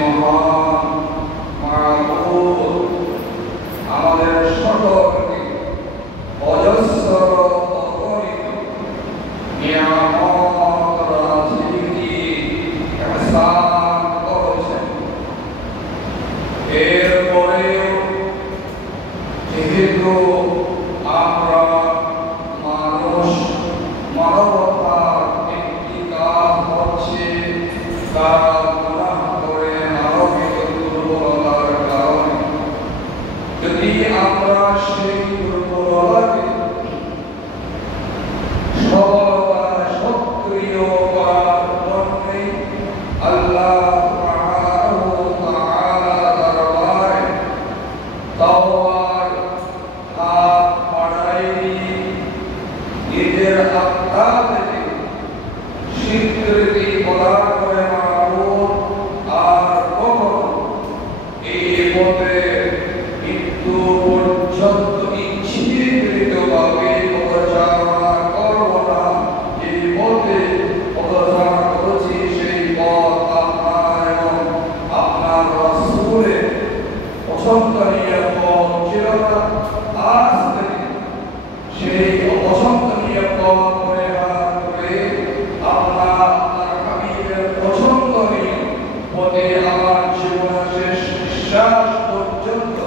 महान থেকে স্বীকৃতি প্রদান করে মাহবুব আর কখনো এই পথে মৃত্যু পর্যন্ত ইচ্ছাকৃতভাবে পদচারণা করব না। এই পথে পদচারণা করেছি, সেই পথ আপনার এবং আপনার রাসূলের পছন্দনীয় পথ ছিল না। আজ থেকে সেই অপছন্দনীয় পথ পরিহার করে আপনার হাবিবের পছন্দনীয় পথে আমার জীবনের শেষ নিঃশ্বাস পর্যন্ত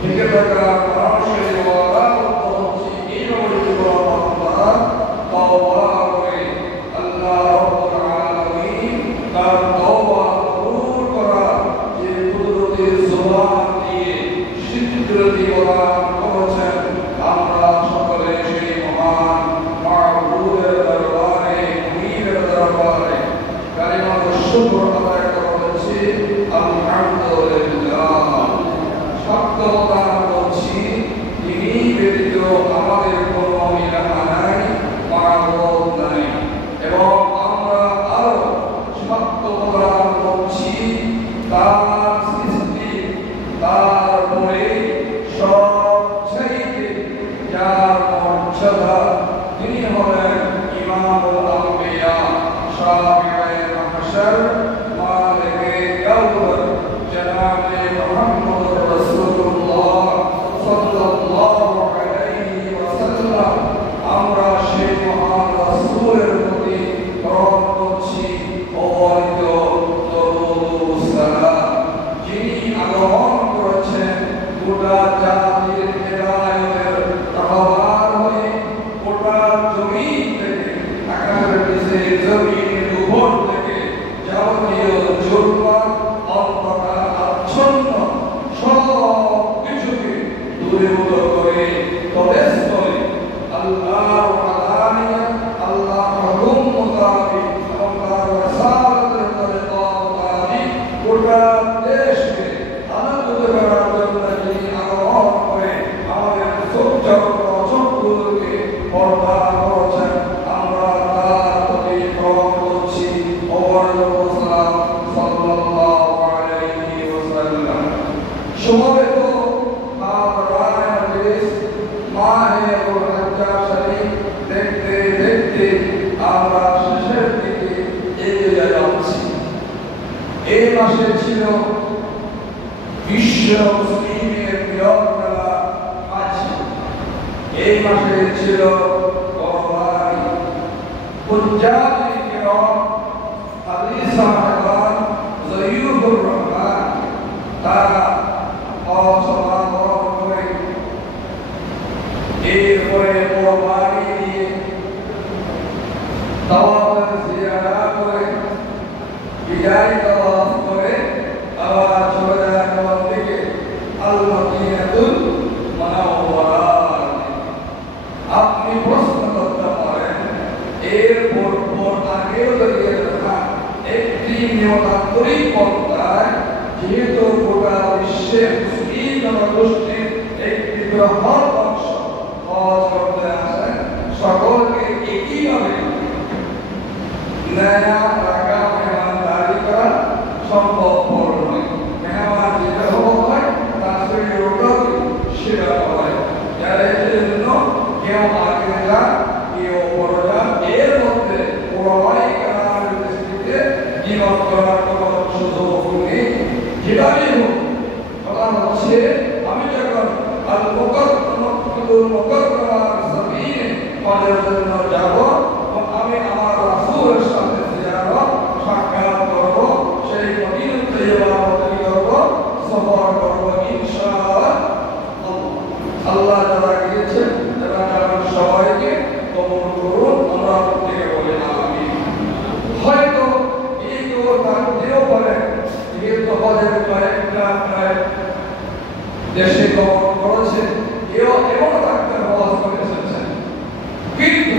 টিকে থাকার মানুষের ওয়াদা হচ্ছে। এইভাবে জীবন আপনার তওবা করে আল্লাহ রাব্বুল আলামিন তার তওবা কবুল করার যে কুদরতের জবান দিয়ে স্বীকৃতি প্রদান করেছেন, আমরা সকলে সেই মহান মাহবুবের দরবারে, মুনিবের দরবারে কালিমাত শুকর আদায় করছি। আলহামদুলিল্লাহ। সত্যতা বলছি, তিনি ব্যতীত আমাদের কোনো ইলাহা নাই, মাবুদ নাই। এবং আমরা আরো সত্যতা বলছি, তার সৃষ্টি, তারপরে সবচাইতে যার মর্যাদা, তিনি হলেন ইমামুল আম্বিয়া, শাফিঈ মাহশর, মালিকে কাউসার, জনাবে মুহাম্মদুর রাসূলুল্লাহ সাল্লাল্লাহু আলাইহি ওয়াসাল্লাম। আমরা সেই মহান রাসূলের প্রতি প্রেরণ করছি অবারিত দরুদ ও সালাম, যিনি আগমন করেছেন গোটা জাতির হেদায়েতের রাহবার হয়ে, গোটা জমিন থেকে, আকাশের নিচে জমিনের উপর থেকে যাবতীয় জুলুম, অন্ধকার, আচ্ছন্ন সব কিছুকে দূরীভূত করে প্রবেশ করে আল্লাহর ওয়াদানিয়ত, আল্লাহর হুকুম মোতাবেক এবং তার রাসালাতের তরিকা মোতাবেক গোটা দেশকে আনন্দিত করার জন্য যিনি আগমন করে আমাদের চোখগুলোকে পর্দা করেছেন, আমরা তার প্রতি প্রণাম করছি। ওয়ালাইকুমুসসালাম সাল্লাল্লাহু আলাইহি ওয়াসাল্লাম। সমবেত হাজরায়ে মজলিস, মাহে হজ্জাজ শরীফ দেখতে দেখতে আমরা শেষের দিকে এগিয়ে যাচ্ছি। এই মাসে ছিল বিশ্ব মুসলিমের বৃহত্তম মাস। এই মাসে ছিল কোরবানি। হুজ্জাজে কিরাম, হাদিস সাহাবান, জয়ুবুর রহমান, তারা অসমাগম করে এরপরে কোরবানি দিয়ে তাওয়াফ জিয়ারত করে বিদায় তাওয়াফ করে আবার চলে যায় কোন দিকে? আল মদিনাতুল মুনাওয়ারা। আপনি প্রশ্ন করতে পারেন, এর পর আগেও দাঁড়িয়ে থাকা একটি নিয়মান্তরিক পন্থায়, যেহেতু গোটা বিশ্বে মুসলিম জনগোষ্ঠীর একটি বৃহৎ অংশ হজ করতে আসেন, সকলকে একইভাবে নেয়া রাখা, মেহমানদারি করা সম্ভবপর নয়। মেহমান যেটা হয় তার শরীরে ওটাও সেবা হয়। যারা এর জন্য কেউ আগে যান, কেউ পরে যান, এর মধ্যে কোরবানি করার দৃষ্টিতে জীবন করার কোনো সুযোগ নেই। যেটাই হোক, কথা হচ্ছে আমি যখন আল মুকাররমার জমিনে হজের জন্য যাব, আমি আমার রাসূলের সাথে জিয়ারত সাক্ষাৎ করব, সেই মদিনা তৈয়বাতে করব, সফর করব ইনশাআল্লাহ। আল্লাহ যারা গিয়েছেন, যারা যাবেন, সবাইকে কবুল করুন। আমরা প্রত্যেকে বলি আমিন। হয়তো এই কেউ থাকতেও পারে, যেহেতু হজের কয়েকটা দেশে গমন করেছে, কেউ এমন থাকতে হজ করে এসেছেন, কিন্তু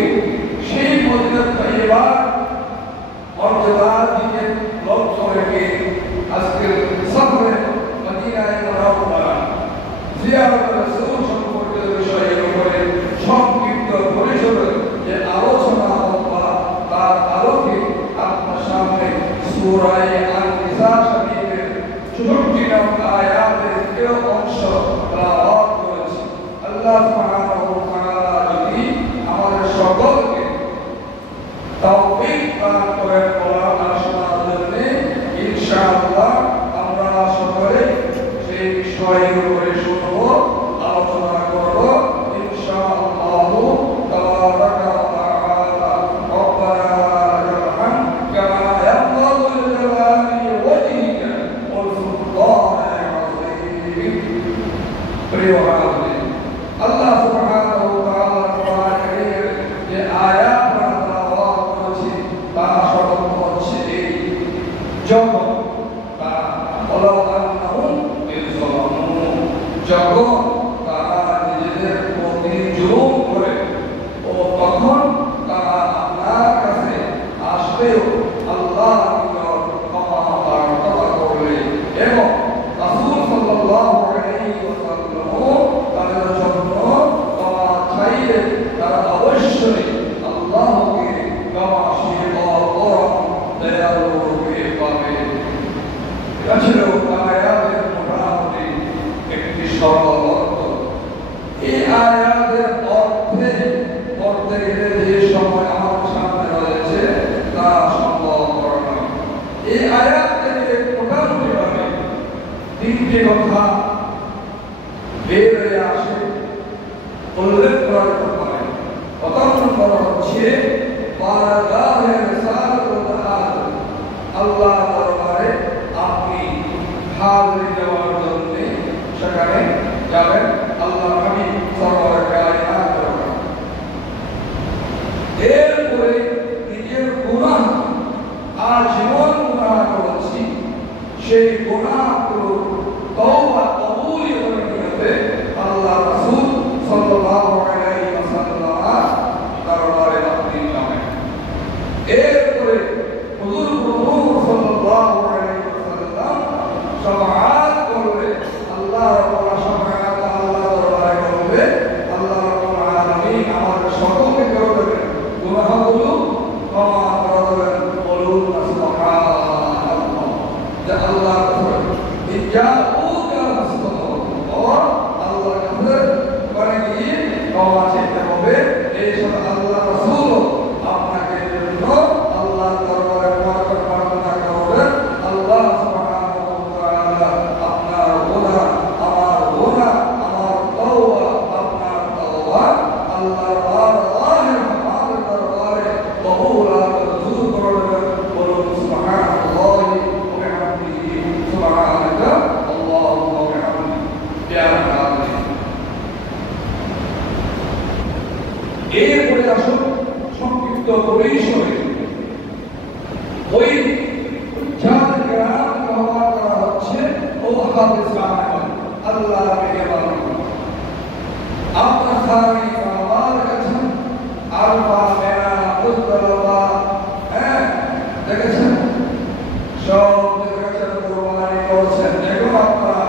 উল্লেখ করতে পারে। প্রথম নম্বর হচ্ছে বারাগাহে রিসালাতুল আল্লাহ দরবারে আপনি হাজির দেওয়ার জন্য সেখানে যাবেন। আল্লাহ হাবিব সাল্লাল্লাহু আলাইহি ওয়াসাল্লাম এরপরে নিজের গুনাহ আর জীবন গুনাহ করেছি সেই গুনাহগুলো তওবা কবুল করে নিতে আল্লাহ রাসূল সাল্লাল্লাহু আলাইহি ওয়াসাল্লাম দরবারে আপনি যাবেন। এরপরে হুজুর সাল্লাল্লাহু আলাইহি ওয়াসাল্লাম শাফাআত করবে। আল্লাহ রাব্বুল শাফাআত আল্লাহ দরবারে করবে। আল্লাহ রাব্বুল আলামিন আমাদের সকলকে করে দেবেন গুনাহগুলো ক্ষমা করে দেবেন। বলুন সুবহানাল্লাহ। যে আল্লাহ ইজাউকা রাসূলুল্লাহ আল্লাহ কাছে করে গিয়ে ক্ষমা চাইতে হবে। এই সব আল্লাহ রাসূল আপনাকে জন্য আল্লাহ দরবারে বরকত প্রার্থনা করবেন। আল্লাহ সুবহানাহু ওয়া তাআলা আপনার গুনাহ আমার গুনাহ আমার তওবা আপনার তওবা আল্লাহর আমাদের দরবারে কবুল আর মঞ্জুর করবেন। বলুন সুবহানাল্লাহি ওয়া বিহামদিহি সুবহানাকা আল্লাহুম্মা ওয়া বিহামদিকা প্যারা নামে। এরপরে আসুন সংক্ষিপ্ত পরিসরে ওই উচ্চারণ গ্রাম ব্যবহার করা হচ্ছে ও হাফিজ আহমদ আল্লাহ মেহরবান আপনার সামনে আমার কাছে আলফা মেরা মুজদালাফা দেখেছেন সব দেখেছেন কোরবানি করছেন। এখন আপনারা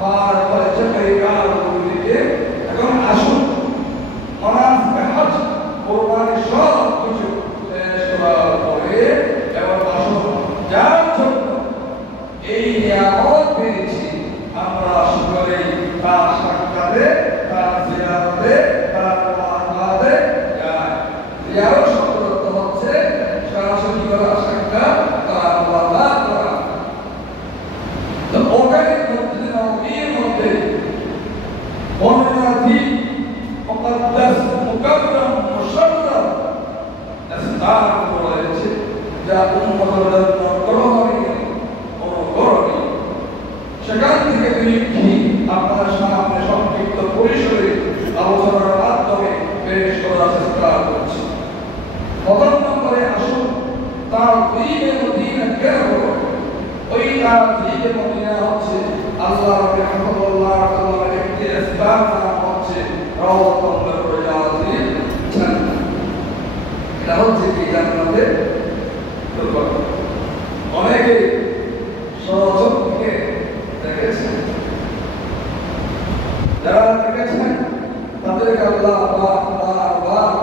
পার করেছেন এই গানগুলিকে। এখন আসুন মানাসিক হজ কোরবানি সব কিছু শেষ করার পরে এবার আসুন যার জন্য এই নিয়ামত পেয়েছি আমরা সকলেই তার সাক্ষাতে তার জিয়ারতে তার মুআমালাতে যাই। জিয়ারত শব্দের অর্থ হচ্ছে সরাসরি করা সাক্ষাৎ তার মুআমালাত করা। তো ওখানে মসজিদে নববীর মধ্যে বর্ণনাধি মুকদ্দাস মুকাররম মুশাররফ স্থান রয়েছে যা উম্মতের জন্য গ্রহণীয় অনুকরণীয়। সেখান থেকে দুইটি আপনার সামনে সংক্ষিপ্ত পরিসরে আলোচনার মাধ্যমে পেশ করার চেষ্টা করছি। প্রথম নম্বরে আসুন তা'যীম মদিনা কেন হলো? ওই তা'যীম মদিনা হচ্ছে আল্লাহ রাব্বুল্লাহ তাআলার একটি স্থান, নাম হচ্ছে রাওযাতুল রিয়াজিল জান্নাহ। এটা হচ্ছে কি জান্নাতে অনেকে সচক্ষে দেখেছেন। যারা দেখেছেন তাদেরকে আল্লাহ বারবার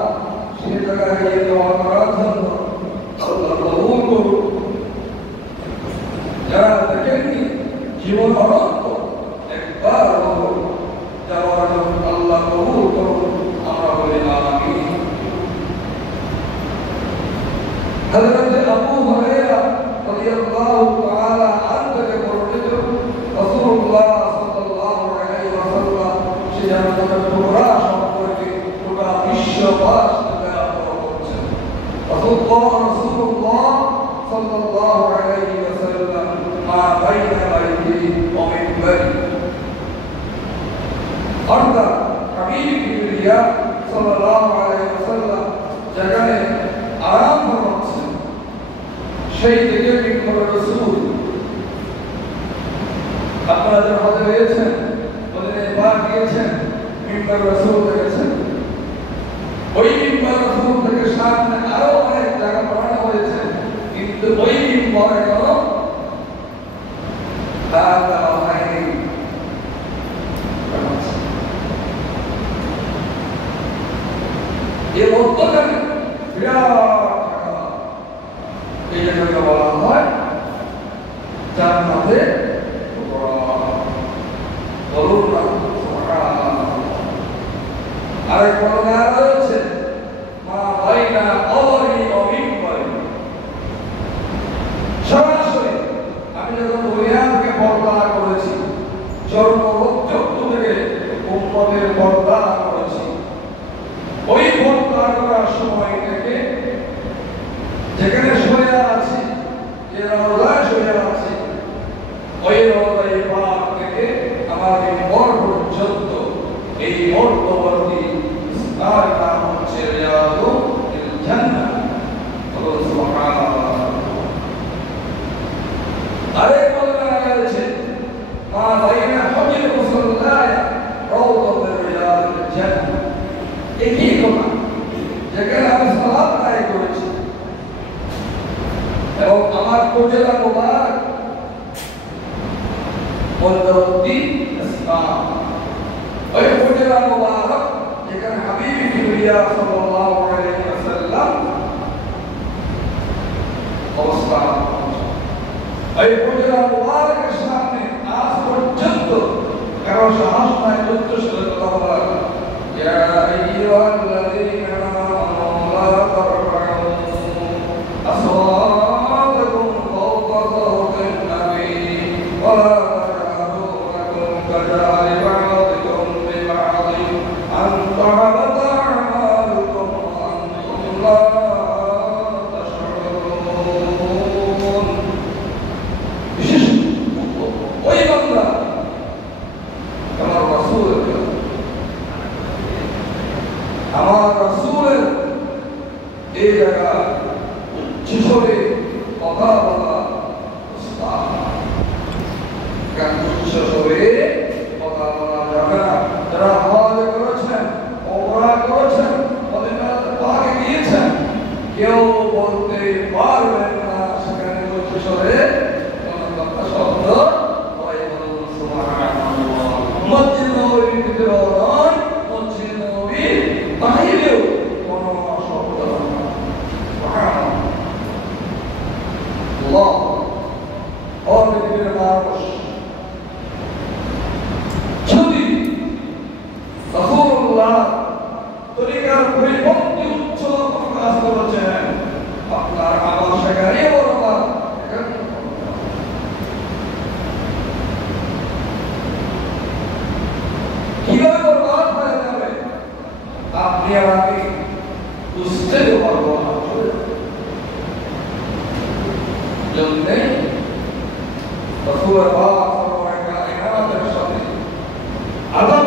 সে জায়গায় গিয়ে দোয়া করার জন্য আল্লাহ কবুল করুন। যারা দেখেননি জীবন অনন্ত একবার যাওয়ার জন্য আল্লাহ কবুল করুন। আমরা বলি আমিন। হযরত আবু হুরায়রা রাদিয়াল্লাহু তাআলা আনহু থেকে বর্ণিত রাসূলুল্লাহ সাল্লাল্লাহু আলাইহি ওয়াসাল্লাম সেই জান্নাতের পুরা সম্পর্কে পুরা বিশ্ববাসীকে বয়ান করেছেন। রাসূলুল্লাহ সাল্লাল্লাহু আলাইহি ওয়াসাল্লাম মা বাইনা বাইতি ওয়া মিনবারি অর্থাৎ হাবিব কিবরিয়া সাল্লাল্লাহু আলাইহি ওয়াসাল্লাম যেখানে আরাম ফরমাচ্ছেন সেই দিকে মিম্বরে রাসূল আপনারা যারা হজে গিয়েছেন মদিনায় একবার গিয়েছেন মিম্বরে রাসূল দেখেছেন। ওই মিম্বরে রাসূল থেকে সামনে আরো অনেক জায়গা বানানো হয়েছে, কিন্তু ওই মিম্বরে কোনো তার দেওয়া হয়নি। এর মধ্যখানে বিরাট এই জন্য বলা হয় জান্নাতে বলুন না সুবহানাল্লাহ। আরেক বর্ণনা রয়েছে মা বাইনা কবরি ওয়া মিম্বরি। সরাসরি আমি যখন দুনিয়া থেকে পর্দা করেছি, জন্ম থেকে উম্মতের পর্দা করেছি, তার নাম হচ্ছে রিয়াদুল জান্নাহ। সুবহানাল্লাহ। আরে বলা আছে মা বাইনা হজর মুসল্লায় রাউদাতুল রিয়াদুল জান্নাহ। একই কথা যেখানে আমি সালাত আদায় করেছি এবং আমার কোজেলা মোবারক বলদরদ্দি ইসলাম, ওই কোজেলা মোবারক যেখানে হাবিবি কিবরিয়া সাল্লাল্লাহু আলাইহি ওয়াসাল্লাম অবস্থান, ওই কোজেলা মোবারকের সামনে আজ পর্যন্ত কারো সাহস নাই যুদ্ধ শুরু করা। ইয়া আইয়ুহাল্লাযীনা আমানু লা তারফা'উ আসওয়াতাকুম ফাওকা সাওতিন নাবী ওয়া লা তাজহারু লাকুম কাজহারি বা'দিকুম বিবা'দিন আন তাহবাতা আ'মালুকুম ওয়া আনতুম লা তাশউরুন। বিশেষ ওই বান্দা আমার রাসূলের এই জায়গা উচ্চস্বরে কথা বলা উচ্চস্বরে কথা বলা যাবে না। যারা হজ করেছেন, ওমরা করেছেন, মদিনাতে পাকে গিয়েছেন, কেউ বলতে পারবেন না সেখানে উচ্চস্বরে কোনো কথা শব্দ হয়। বলুন সুবহানাল্লাহ। মসজিদ নববীর ভিতরে নয়, মসজিদ নববীর বাহিরেও কোনো শব্দ না। সুবহানাল্লাহ। ও পৃথিবীর মানুষ, যদি রাসূলুল্লাহ তরিকার পরিপন্থী উচ্চ প্রকাশ করেছেন, আপনার আমার সেখানে বলবার কিভাবে বরবাদ হয়ে যাবে আপনি আর আমি বুঝতে পারবো না। জন্যে রাসূলুল্লাহ সাল্লাল্লাহু আলাইহি ওয়াসাল্লামের সাথে আদব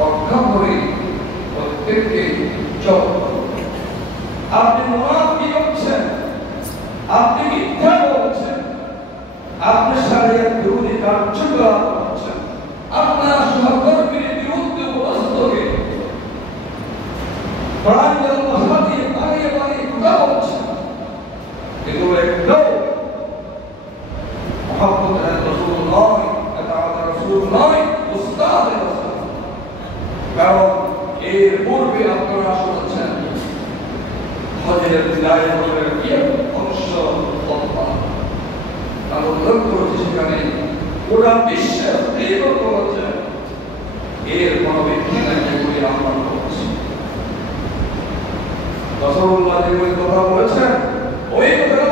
রক্ষা করে প্রত্যেককে চোখ। আপনি মুনাফিক হচ্ছেন, আপনি মিথ্যা বলছেন, আপনি শরীয়ত বিরোধী কার্যকলাপ করছেন, আপনার সহকর্মীর বিরুদ্ধে উপস্থিতকে প্রাঞ্জল ভাষা দিয়ে বাড়িয়ে বাড়িয়ে কথা বলছেন, এগুলো একটাও মহব্বত রাসূল নয়, এতাআত রাসূল নয়, উস্তাদ রাসূল। কারণ এর পূর্বে আপনারা শুনেছেন হজের বিদায় হজের কি অংশ তথা আমরা উল্লেখ করেছি সেখানে পুরা বিশ্বে দীর্ঘ করেছেন এর কোনো ব্যক্তি নাই যেগুলি আমরা করছি। রাসূলুল্লাহ যেগুলি কথা বলেছেন ওই কথা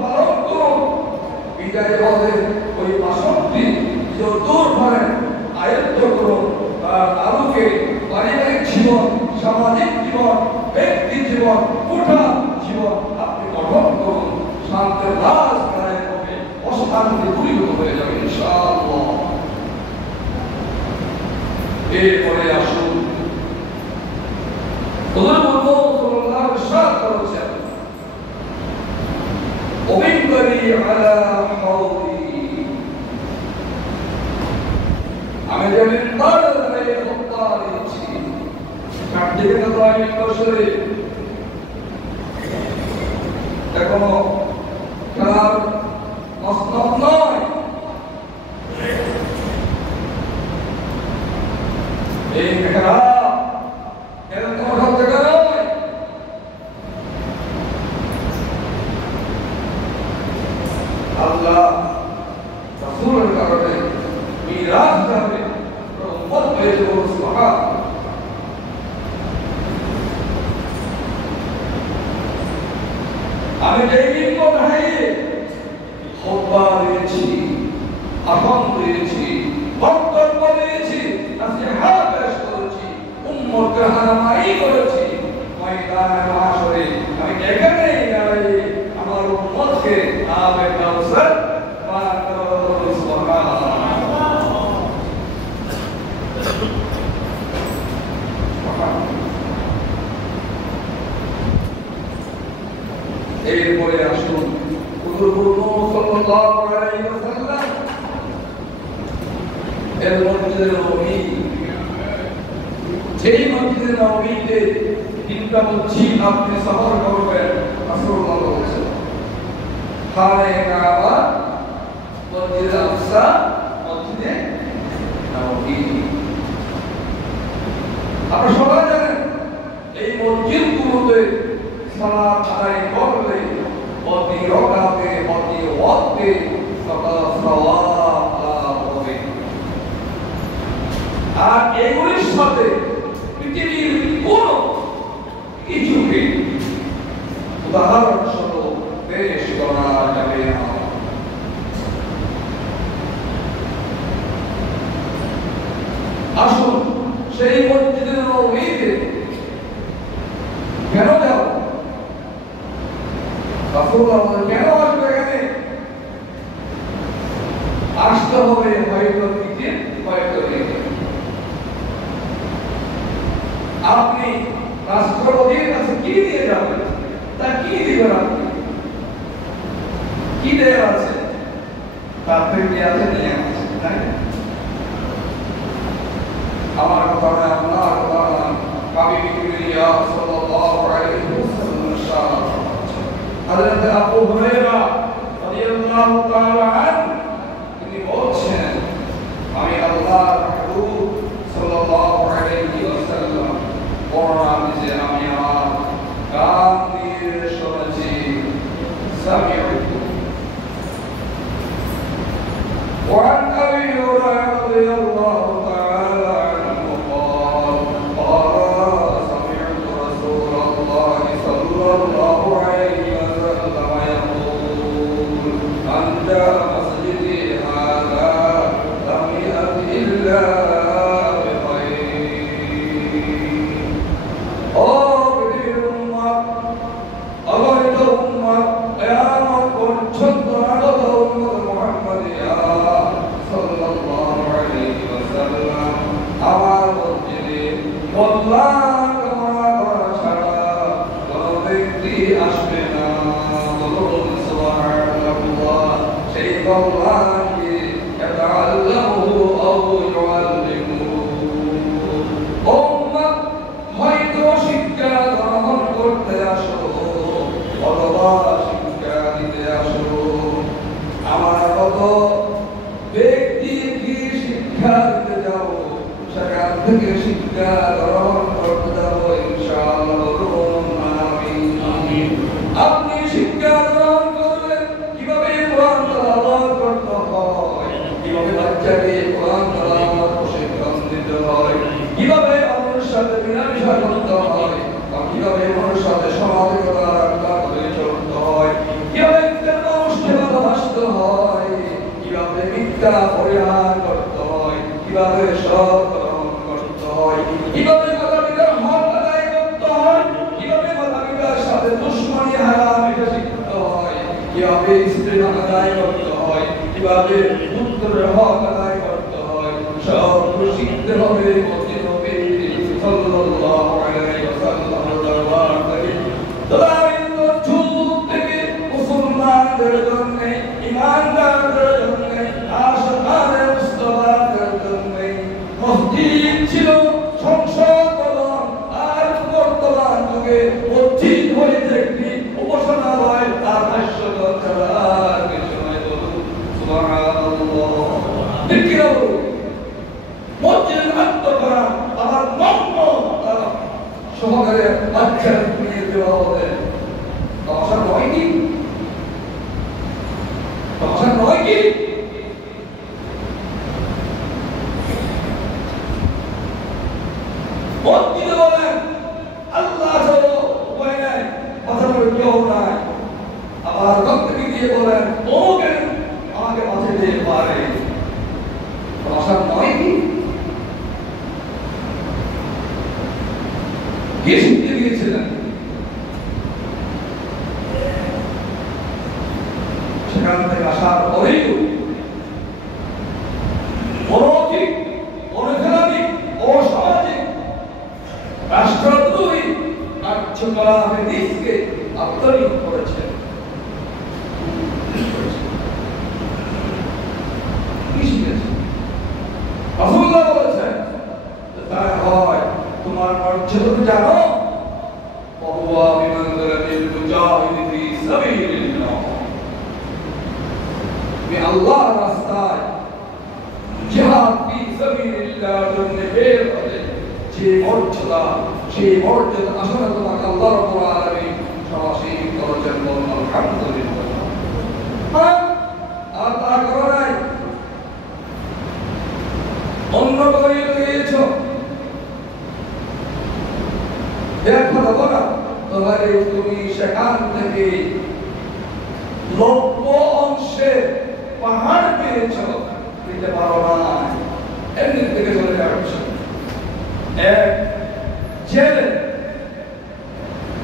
পালন করুন। বিদায় হজের ওই ভাষণটি যতদূর পারেন আয়ত্ত করুন। তার আলোকে পারিবারিক জীবন, সামাজিক জীবন, ব্যক্তি জীবন, গোটা জীবন আপনি গঠন করুন। শান্তির রাজ কায়েম হবে, অশান্তি দূরীভূত হয়ে যাবে ইনশাআল্লাহ। এরপরে আসুন আমি যেদিন এখনো খেলার মসনদ নয়, এই খেলা এরকম সব জায়গা নয়। আল্লাহ রাসূলের কারণে মিরাজ যাবে, উম্মত হয়ে যাবে। সুবহানাল্লাহ। আমি যেদিন কোথায় খোদবা দিয়েছি, আহ্বান দিয়েছি, বক্তব্য দিয়েছি, নাসিহত পেশ করেছি, উম্মতকে হানামাই করেছি, ময়দানে মাশরে আমি এখানেই দাঁড়িয়ে আমার উম্মতকে আবে কাউসার পান করাবো। সুবহানাল্লাহ। এরপরে আসুন হুজুর সাল্লাল্লাহু আলাইহি ওয়াসাল্লাম এর মসজিদে নববী, যেই মসজিদে নববীতে তিনটা মসজিদ আপনি সফর করবেন, রাসূলুল্লাহ বলেছেন খানে কাবা, মসজিদে আকসা, মসজিদে নববী। আপনারা সবাই জানেন এই মসজিদগুলোতে সালাত আদায় করলে প্রতি রাকাতে প্রতি ওয়াক্তে সওয়াব হবে। আর এগুলির সাথে পৃথিবীর কোন কিছুকে উদাহরণস্বরূপ পেশ করা যাবে না। আসুন সেই মসজিদে নববীতে কেন যাব? রাসূলুল্লাহ কেন আসবে এখানে? আসতে হবে হয়তো দিকে হয়তো দিকে। আপনি রাষ্ট্রপতির কাছে কি দিয়ে যাবেন? তা কি দিবেন আপনি? কি দেয়া আছে? তার থেকে আছে নিয়ে আছে, তাই আমার কথা না, আপনার কথা না। হাবিব কিবরিয়া সাল্লাল্লাহু আলাইহি ওয়াসাল্লাম শাহ হযরত আবু হুরায়রা রাদিয়াল্লাহু তাআলা আনহু তিনি বলছেন, আমি আল্লাহর হাবিব সাল্লাল্লাহু আলাইহি ওয়াসাল্লাম বর্ণনা দিয়েছে, আমি আমার কান দিয়ে শুনেছি, সামি'তু। وعن أبي هريرة رضي الله تعالى عنه قال قال سمعت رسول الله صلى الله عليه وسلم يقول من جاء مسجدي هذا لم يأت إلا রাষ্ট্রদ্রোহী কার্যকলাপ হাদিসকে আত্মনিয়োগ করেছেন। রাসূলুল্লাহ বলেছেন তাই হয় তোমার মর্যাদা জানো ওয়া বিমানজালাতিল মুজাহিদ ফি সাবিলিল্লাহ, তুমি আল্লাহর রাস্তায় জিহাদ ফি সাবিলিল্লাহ জন্য বের হলে যে মর্যাদা, সেই মর্যাদা আসলে তোমাকে আল্লাহ রাব্বুল আলামিন সরাসরি করেছেন। আলহামদুলিল্লাহ। আর তা করো নাই, অন্য করিয়ে গিয়েছ, দেখো না তোমারে তুমি সেখান থেকে 90 অংশের পাহাড় পেয়েছ, দিতে পারো না, এমনি থেকে চলে যাচ্ছ। এক ছেলে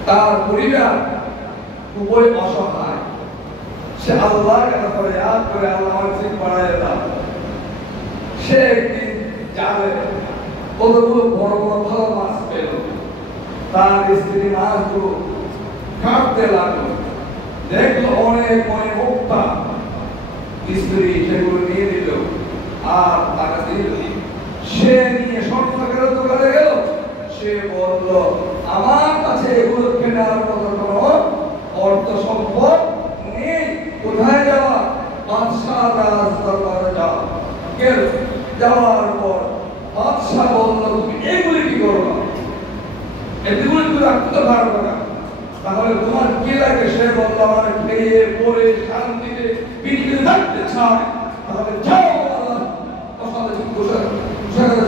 তার পরিবার খুবই অসহায়, সে আল্লাহর কাছে ফরিয়াদ করে আল্লাহ আমাকে বাড়ায় দাও। সে একদিন জালে কতগুলো বড় বড় ভালো মাছ পেল, তার স্ত্রী মাছগুলো কাটতে লাগলো, দেখলো অনেক অনেক মুক্তা, স্ত্রী সেগুলো নিয়ে দিল আর তাকে দিল। সে নিয়ে স্বর্ণকারের দোকানে গেল, সে বলল আমার কাছে এগুলো কেনার মতো কোনো অর্থ সম্পদ নেই, কোথায় যাওয়া? বাদশাহ রাজদরবারে যাও। গেল, যাওয়ার পর বাদশাহ বলল তুমি এগুলি কি করবা? এগুলি তুমি রাখতে পারবে না, তাহলে তোমার কি লাগে? সে বলল আমার খেয়ে পরে শান্তিতে পৃথিবীতে থাকতে চায়, তাহলে যাও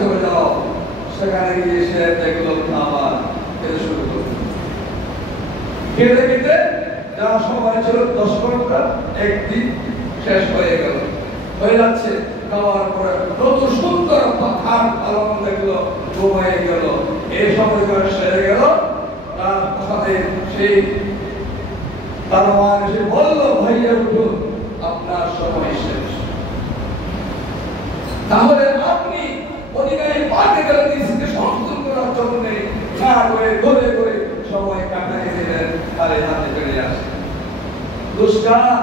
চলে যাও। সেখানে গিয়ে সে দেখলো খাবার খেতে শুরু করলো। খেতে খেতে যা সময় ছিল 10 ঘন্টা, একদিন শেষ হয়ে গেল, হয়ে যাচ্ছে। খাওয়ার পরে কত সুন্দর খাট পালন দেখলো, ঘুমিয়ে গেল। এই সময় করে সেরে গেল, তার সাথে সেই দারোয়ান এসে বলল ভাইয়া উঠুন, আপনার সময় শেষ। তাহলে আপনি অধিকারী পাকে গেলে নিজেকে সংশোধন করার জন্য না করে ধরে করে সময় কাটাই দিলেন, তারে হাতে পেরে আসে। দুষ্কার,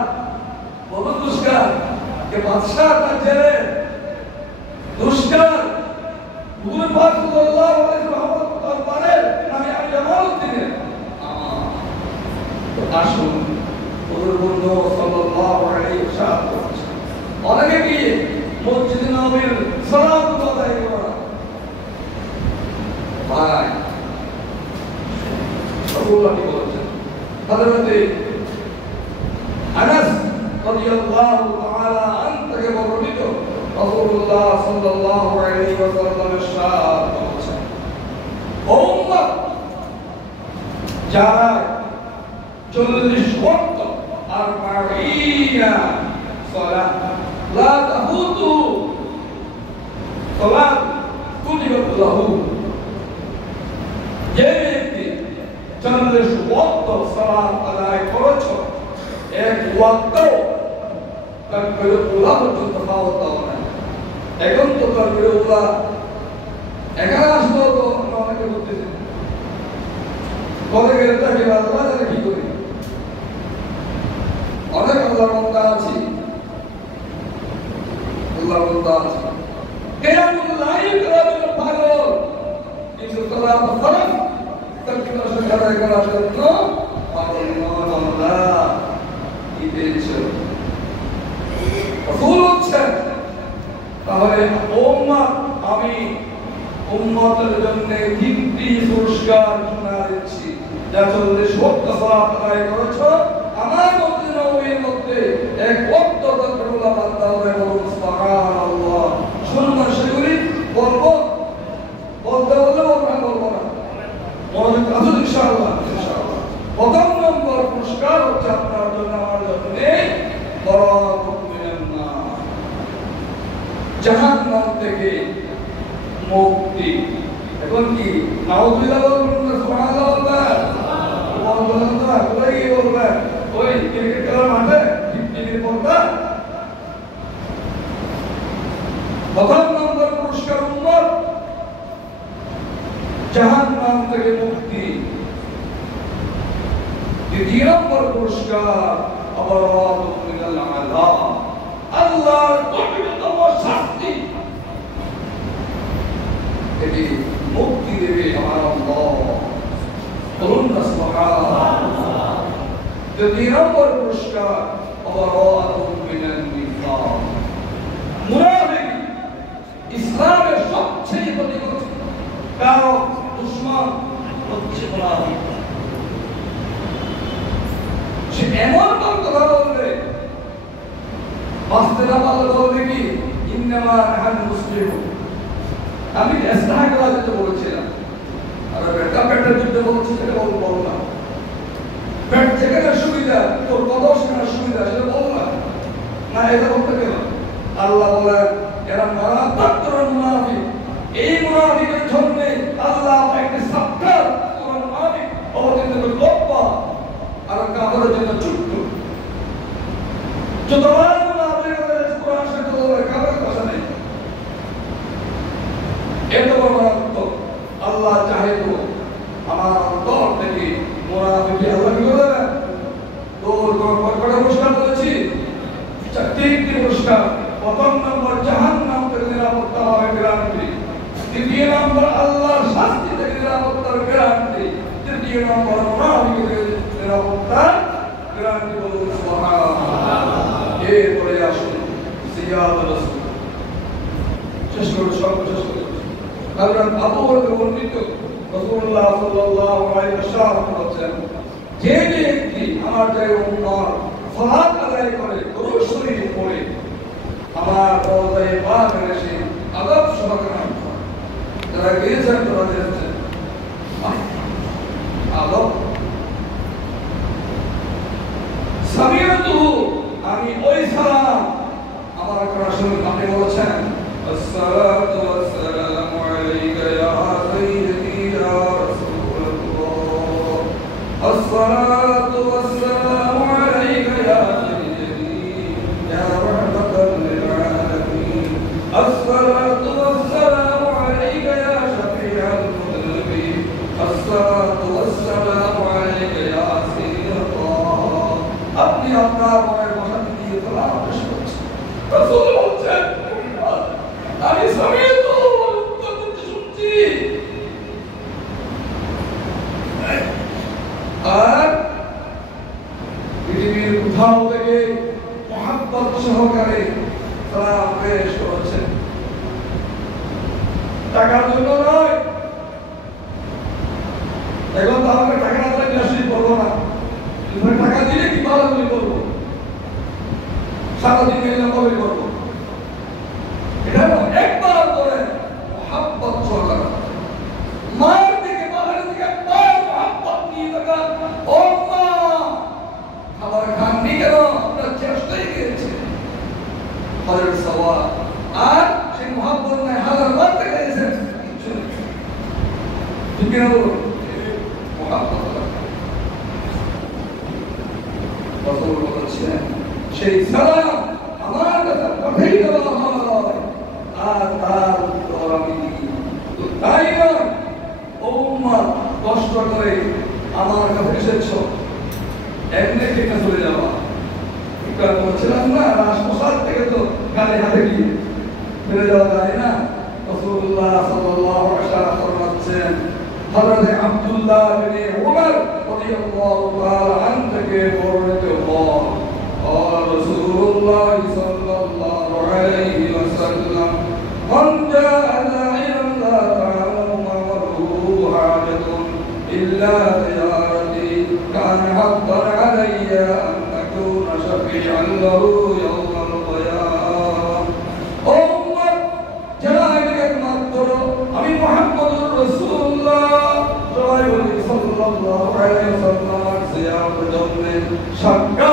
বড় দুষ্কার, কে বাদশাহ তার জেলে দুষ্কার। হুজুর পাক সাল্লাল্লাহু আলাইহি ওয়াসাল্লাম বলেন আমি জামালউদ্দিনের আসুন হুজুর বন্ধু সাল্লাল্লাহু আলাইহি ওয়াসাল্লাম অনেকে কি মসজিদ নববীর সালাত আদায় করা ভাই রাসূলুল্লাহ কি বলেছেন? হযরত আনাস রাদিয়াল্লাহু তাআলা আনহু থেকে বর্ণিত রাসূলুল্লাহ সাল্লাল্লাহু আলাইহি ওয়াসাল্লাম ইরশাদ করেছেন, ও উম্মত যারা 40 ওয়াক্ত 40 সালাত লা তাহুতু সালাত কুতিবাত লাহু, যে ব্যক্তি 40 ওয়াক্ত সালাত আদায় করেছে, এক ওয়াক্ত তাকবীর উলা পর্যন্ত পাওয়া দাও না। এখন তো তাকবীর উলা এখানে আসলো তো অনেকে বলতেছে কবে গেলে তাকে আল্লাহ জানে কি করি। অনেক আল্লাহর বান্দা আছে, আল্লাহর বান্দা আছে কিয়ামুল লাইল করার জন্য পাগল, কিন্তু সালাত ফরজ তাকবীর আদায় করার জন্য পাগল নয়। আল্লাহ কি দিয়েছে রাসূল বলেন, তাহলে উম্মত আমি উম্মতের জন্য 3টি পুরস্কার ঘোষণা দিচ্ছি। যা 40 ওয়াক্ত সালাত আদায় করেছো আমার মসজিদ নববীর মধ্যে এক ওয়াক্ত তাকবীরুল্লাহ বান্দা হবে, বলুন সুবহানাল্লাহ। শুনুন সেগুলি বলবো, বলতে বললে বলবো না, মনোযোগ আছে ইনশাআল্লাহ। ইনশাআল্লাহ প্রথম নম্বর পুরস্কার হচ্ছে আপনার জন্য আমার জন্য বরাতুম মিনান নার, জাহান্নাম থেকে মুক্তি। এখন কি নাউযুবিল্লাহ বলুন না সুবহানাল্লাহ বলবেন না, কোথায় গিয়ে বলবেন? ওই ক্রিকেট খেলার মাঠে টিভির পর্দা। প্রথম নম্বর পুরস্কার উম্মত জাহান্নাম থেকে মুক্তি। দ্বিতীয় নম্বর পুরস্কার আবারাতুম মিনাল আযাব, আল্লাহর কঠিনতম শাস্তি, এটি মুক্তি দেবে আমার আল্লাহ। বলুন না সুবহানাল্লাহ। তৃতীয় নম্বর পুরস্কার আবারাতুম মিনান নিফাক, মুনাফিক ইসলামের সবচেয়ে ক্ষতিকারক দুশমন হচ্ছে মুনাফিক। সে এমন কথা বলবে, বাঁচতে না পারলে বলবে কি ইন্নামা নাহানু মুসলিমুন, আমি ইসলাম করা যেতে বলেছিলাম, আর পেটের যুদ্ধ বলছি সেটা বলবো না, পেট যেখানে সুবিধা তোর কদর সেখানে সুবিধা সেটা বল না, না এটা বলতে গেল। আল্লাহ বলে এরা মারাত্মক মুনাফিক, এই মুনাফিকের জন্য আল্লাহ একটি সাবধান মুনাফিক অবতীর্ণ করে লম্বা আর কাপড়ের জন্য ছোট্ট। যতবার মুনাফিকের কোরআন শরীফে বলে কাপড়ের কথা নেই, এত বড় মারাত্মক। আল্লাহ চাহে তো আমার অন্তর থেকে মুনাফিক আল্লাহ কি করে দেবেন? তোর কটা পুরস্কার বলেছি, তিনটি পুরস্কার। প্রথম নম্বর জাহান্নাম থেকে নিরাপত্তা হবে গ্যারান্টি, দ্বিতীয় নম্বর আল্লাহর শাস্তি থেকে নিরাপত্তার গ্যারান্টি, তৃতীয় নম্বর মুনাফিকের নিরাপত্তার গ্যারান্টি। বলুন সুবহানাল্লাহ। এরপরে আসুন জিয়ারত রাসূল, শেষ করে সব শেষ করে হযরত আবু বকর বর্ণিত রাসূলুল্লাহ সাল্লাল্লাহু আলাইহি ওয়াসাল্লাম বলেছেন, যে ব্যক্তি আমার জায়গায় উম্মত সালাত আদায় করে দরুদ শরীফ পড়ে আমার রওজায়ে পাক এসে আদব সহকারে যারা গিয়েছেন তারা দেখছেন আদব সামিয়াতু, আমি ওই সালাম আমার রাসূল আপনি বলেছেন আসসালাতু ওয়াসসালামু আলাইকা ইয়া সাইয়্যিদি ইয়া রাসূলুল্লাহ, আসসালাতু ওয়াসসালামু আলাইকা ইয়া সাইয়্যিদি ইয়া রাহমাতাল লিল আলামিন, আসসালাতু ওয়াসসালামু আলাইকা ইয়া শাফিআল মুযনিবিন, আসসালাতু ওয়াসসালামু আলাইকা ইয়া সিরাতাল্লাহ। আপনি আপনার মনের ভাষাতে দিয়ে সালাম পেশ করছেন। রাসূল বলছেন আমি সামিয়াত উত্তর করতে শুনছি। আর পৃথিবীর কোথাও থেকে মহব্বত সহকারে সালাম পেশ করছেন, টাকার জন্য নয়। এখন তো আমাকে টাকা না দিলে নিশ্চিত করবো না, তুমি টাকা দিলে কি ভালো করে করবো, সারাদিন গেলে কবে করবো, এটা একবার করে মহব্বত সহকারে মায়ের দিকে বাবার দিকে একবার মহব্বত নিয়ে থাকা। ও মা খাবার খাননি কেন, আপনার চেষ্টাই গিয়েছে হজরত সওয়াব, আর সেই মহব্বত নাই হাজার বার থেকে গেছেন কিছু নেই। ঠিক কিনা বলুন? মহব্বত রাসূল বলেছেন সেই সালাম আমার কাছে পাঠিয়ে দেওয়া হয় আর তার উত্তর আমি দিই। তো তাই নয় ও উম্মত কষ্ট করে আমার কাছে এসেছ এমনি থেকে চলে যাওয়া। একটু বলছিলাম না রাজপ্রসাদ থেকে তো গাড়ি হাতে গিয়ে ফিরে যাওয়া যায় না। রাসূলুল্লাহ সাল্লাল্লাহু আলাইহি ওয়াসাল্লাম ফরমাচ্ছেন, হযরত আব্দুল্লাহ ইবনে উমর রাদিয়াল্লাহু তাআলা আনহু থেকে বর্ণিত হন, قال رسول الله صلى الله عليه وسلم من جاء داعيا لا تعلم امره حاجة إلا زيارتي كان حقا علي أن أكون شفيعا له يوم القيامة। أمة جاءك المطر أبي محمد رسول الله صلى الله عليه وسلم زيارة جنة شكرا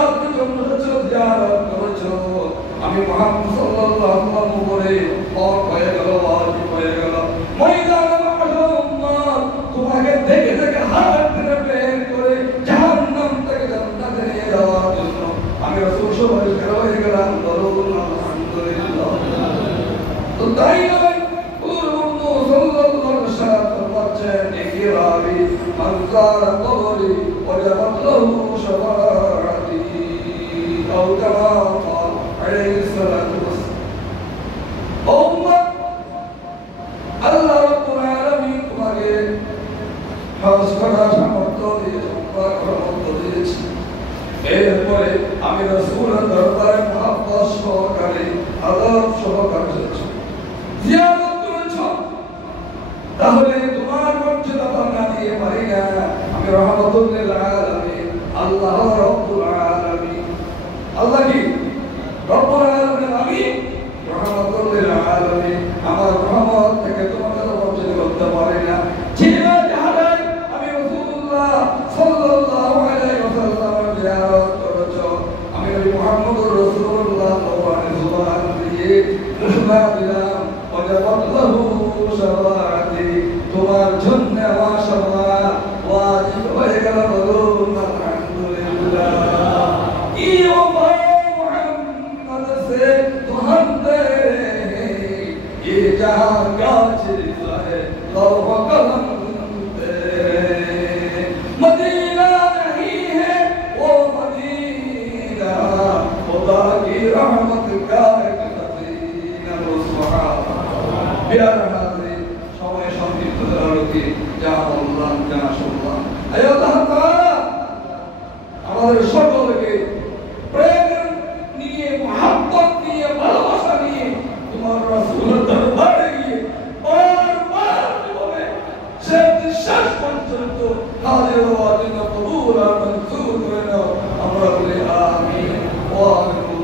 আমি মুহাম্মদ সাল্লাল্লাহু আলাইহি ওয়াসাল্লাম করে হক হয়ে গেল, ওয়াজিব হয়ে গেল। ময়দানে মাহশর উম্মত তোমাকে দেখে দেখে হাত ধরে বের করে জাহান্নাম থেকে জান্নাতে নিয়ে যাওয়ার জন্য আমি রাসূল সবাই হয়ে গেলাম। বলুন আলহামদুলিল্লাহ। তো তাই নয় সাল্লাল্লাহু আলাইহি ওয়াসাল্লাম বলেছেন ميرابي من زار قبري وجبت له شفاعتي أو كما قال عليه الصلاة والسلام আল্লাহ রাব্বুল আলামিন তোমাকে হাউস করা সামর্থ্য দিয়ে সামর্থ্য দিয়েছে এরপরে আমি রাসূলের দরবারে মহব্বত সহকারে আদব সহকারে জিয়ারত করেছ তাহলে তোমার মর্যাদা বাড়া দিয়ে পারি না আমি রহমতুল লিল আলামিন আল্লাহ রাব্বুল আলামিন আল্লাহ কি রব্বুল আলামিন আমি রহমতুল লিল আলামিন আমার রহমত থেকে তোমাকে বঞ্চিত করতে পারি না আমি রাসূলুল্লাহ সাল্লাল্লাহু আলাইহি ওয়াসাল্লামের জিয়ারত করেছ আমি নবী মুহাম্মদুর রাসূলুল্লাহ সাল্লাল্লাহু আলাইহি ওয়াসাল্লাম দিয়ে ঘোষণা দিলাম ওয়াজাবাত লাহু শাফাআতি তোমার জন্য মাশাআল্লাহ ওয়াজিব হয়ে গেল বলুন আলহামদুলিল্লাহ ইও মুহাম্মদ সে তো हम ये जहां क्या चीज़ है लौह कलम तेरे मदीना नहीं है वो मदीना खुदा की रहमत का एक मदीना सुभान प्यार हाज़िर समय संगीत दरबारे जा अल्लाह जा शुक्र আয় আল্লাহ তাআলা আমাদের সকল